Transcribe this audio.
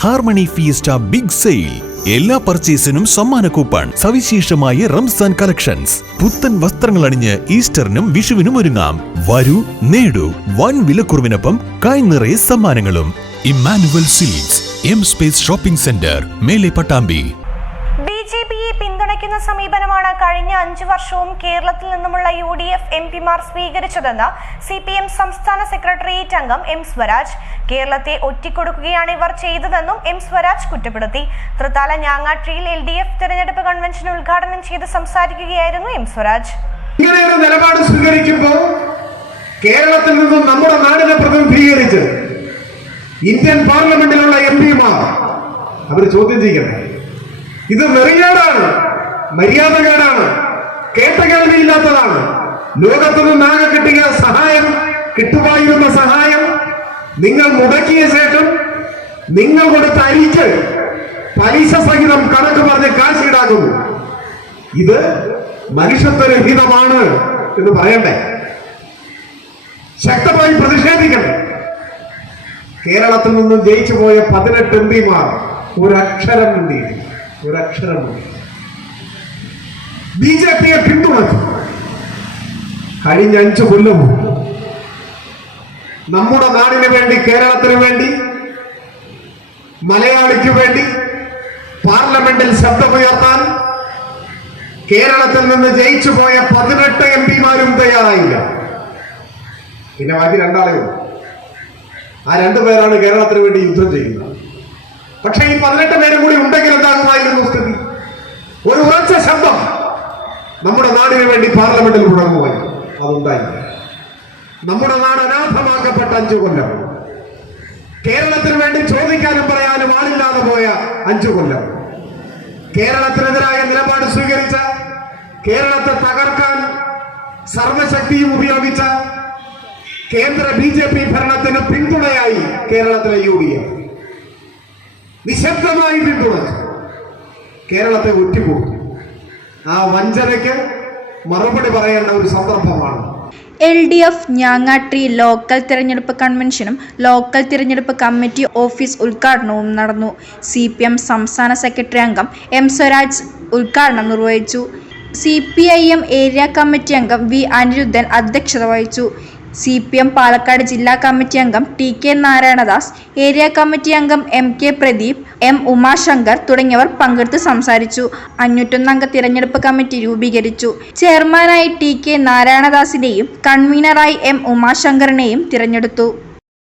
Harmony fiesta big sale. എല്ലാ പർച്ചേസിനും സമ്മാന coupon സവിശേഷമായ റംസാൻ കളക്ഷൻസ്. പുത്തൻ വസ്ത്രങ്ങൾ അണിഞ്ഞ് ഈസ്റ്ററിനും വിഷുവിനും ഒരുങ്ങാം. വരൂ നേടൂ വൻ വിലക്കുറവിനൊപ്പം കായ് നിറയെ സമ്മാനങ്ങളും. Immanuel silks M space shopping centre മേലെ പട്ടാമ്പി. സമീപനമാണ് കഴിഞ്ഞ അഞ്ചു വർഷവും കേരളത്തിൽ നിന്നുമുള്ള യു ഡി എഫ് എം പിമാർ സ്വീകരിച്ചതെന്ന് സി പി എം സംസ്ഥാന സെക്രട്ടേറിയറ്റ് അംഗം എം സ്വരാജ്. കേരളത്തെ ഒറ്റിക്കൊടുക്കുകയാണ് ഇവർ ചെയ്തതെന്നും എം സ്വരാജ് കുറ്റപ്പെടുത്തി. തൃത്താല ഞാങ്ങാട്ടിയിൽ എൽ ഡി എഫ് തെരഞ്ഞെടുപ്പ് കൺവെൻഷൻ ഉദ്ഘാടനം ചെയ്ത് സംസാരിക്കുകയായിരുന്നു എം സ്വരാജ്. നിലപാട് സ്വീകരിക്കുമ്പോൾ കേരളത്തിൽ നിന്നും നമ്മുടെ നാടിനെ പ്രതിനിധീകരിച്ച് ഇന്ത്യൻ പാർലമെന്റിലുള്ള എം പിമാർ അവർ ചോദ്യം ചെയ്യട്ടെ? ഇത് നെറിയേടാണ് മര്യാദകേടാണ്. കേട്ടകേൾവിയില്ലാത്തതാണ് ലോകത്തുനിന്ന് ആകെ കിട്ടിയ സഹായം കിട്ടുമായിരുന്ന സഹായം നിങ്ങൾ മുടക്കിയ ശേഷം നിങ്ങൾ കൊടുത്ത അരിച്ച് പലിശ സഹിതം കണക്ക് പറഞ്ഞ് കാശ് ഈടാക്കുന്നു ഇത് മനുഷ്യത്വരഹിതമാണ് എന്ന് പറയണ്ടേ? ശക്തമായി പ്രതിഷേധിക്കണം. കേരളത്തിൽ നിന്നും ജയിച്ചു പോയ പതിനെട്ട് എം പിമാർ ഒരക്ഷരം മിണ്ടിയില്ല ഒരക്ഷരം മിണ്ടി ബി ജെ പിയെ പിന്തുണച്ചു. കഴിഞ്ഞ അഞ്ചു കൊല്ലവും നമ്മുടെ നാടിന് വേണ്ടി കേരളത്തിന് വേണ്ടി മലയാളിക്ക് വേണ്ടി പാർലമെന്റിൽ ശബ്ദമുയർത്താൻ കേരളത്തിൽ നിന്ന് ജയിച്ചു പോയ പതിനെട്ട് എം പിമാരും തയ്യാറായില്ല. പിന്നെ ബാക്കി രണ്ടാളേ ഉള്ളൂ. ആ രണ്ടു പേരാണ് കേരളത്തിന് വേണ്ടി യുദ്ധം ചെയ്യുന്നത്. പക്ഷെ ഈ പതിനെട്ട് പേരും കൂടി ഉണ്ടെങ്കിൽ എന്താകുമായിരുന്നു സ്ഥിതി? ഒരു ഉറച്ച നമ്മുടെ നാടിനു വേണ്ടി പാർലമെന്റിൽ മുടങ്ങുവാൻ അതുണ്ടായില്ല. നമ്മുടെ നാട് അനാഥമാക്കപ്പെട്ട അഞ്ചു കൊല്ലം. കേരളത്തിന് വേണ്ടി ചോദിക്കാനും പറയാനും ആളില്ലാതെ പോയ അഞ്ചു കൊല്ലം. കേരളത്തിനെതിരായ നിലപാട് സ്വീകരിച്ച കേരളത്തെ തകർക്കാൻ സർവശക്തിയും ഉപയോഗിച്ച കേന്ദ്ര ബി ജെ പി ഭരണത്തിന് പിന്തുണയായി കേരളത്തിലെ യു ഡി എഫ്. നിശബ്ദമായി പിന്തുണച്ചു. കേരളത്തെ ഒറ്റുപോകും ആ വഞ്ചനയ്ക്ക് മറുപടി പറയേണ്ട ഒരു സന്ദർഭമാണ്. എൽ ഡി എഫ് ഞാങ്ങാട്ടി ലോക്കൽ തിരഞ്ഞെടുപ്പ് കൺവെൻഷനും ലോക്കൽ തിരഞ്ഞെടുപ്പ് കമ്മിറ്റി ഓഫീസ് ഉദ്ഘാടനവും നടന്നു. സി പി എം സംസ്ഥാന സെക്രട്ടറി അംഗം എം സ്വരാജ് ഉദ്ഘാടനം നിർവഹിച്ചു. C P I M area committee അംഗം വി അനിരുദ്ധൻ അധ്യക്ഷത വഹിച്ചു. സി പി എം പാലക്കാട് ജില്ലാ കമ്മിറ്റി അംഗം T K Narayanadas area committee അംഗം M K Pradeep M Umashankar തുടങ്ങിയവർ പങ്കെടുത്ത് സംസാരിച്ചു. അഞ്ഞൂറ്റൊന്നംഗ തിരഞ്ഞെടുപ്പ് കമ്മിറ്റി രൂപീകരിച്ചു. ചെയർമാനായി ടി കെ നാരായണദാസിനെയും കൺവീനറായി എം ഉമാശങ്കറിനെയും തിരഞ്ഞെടുത്തു.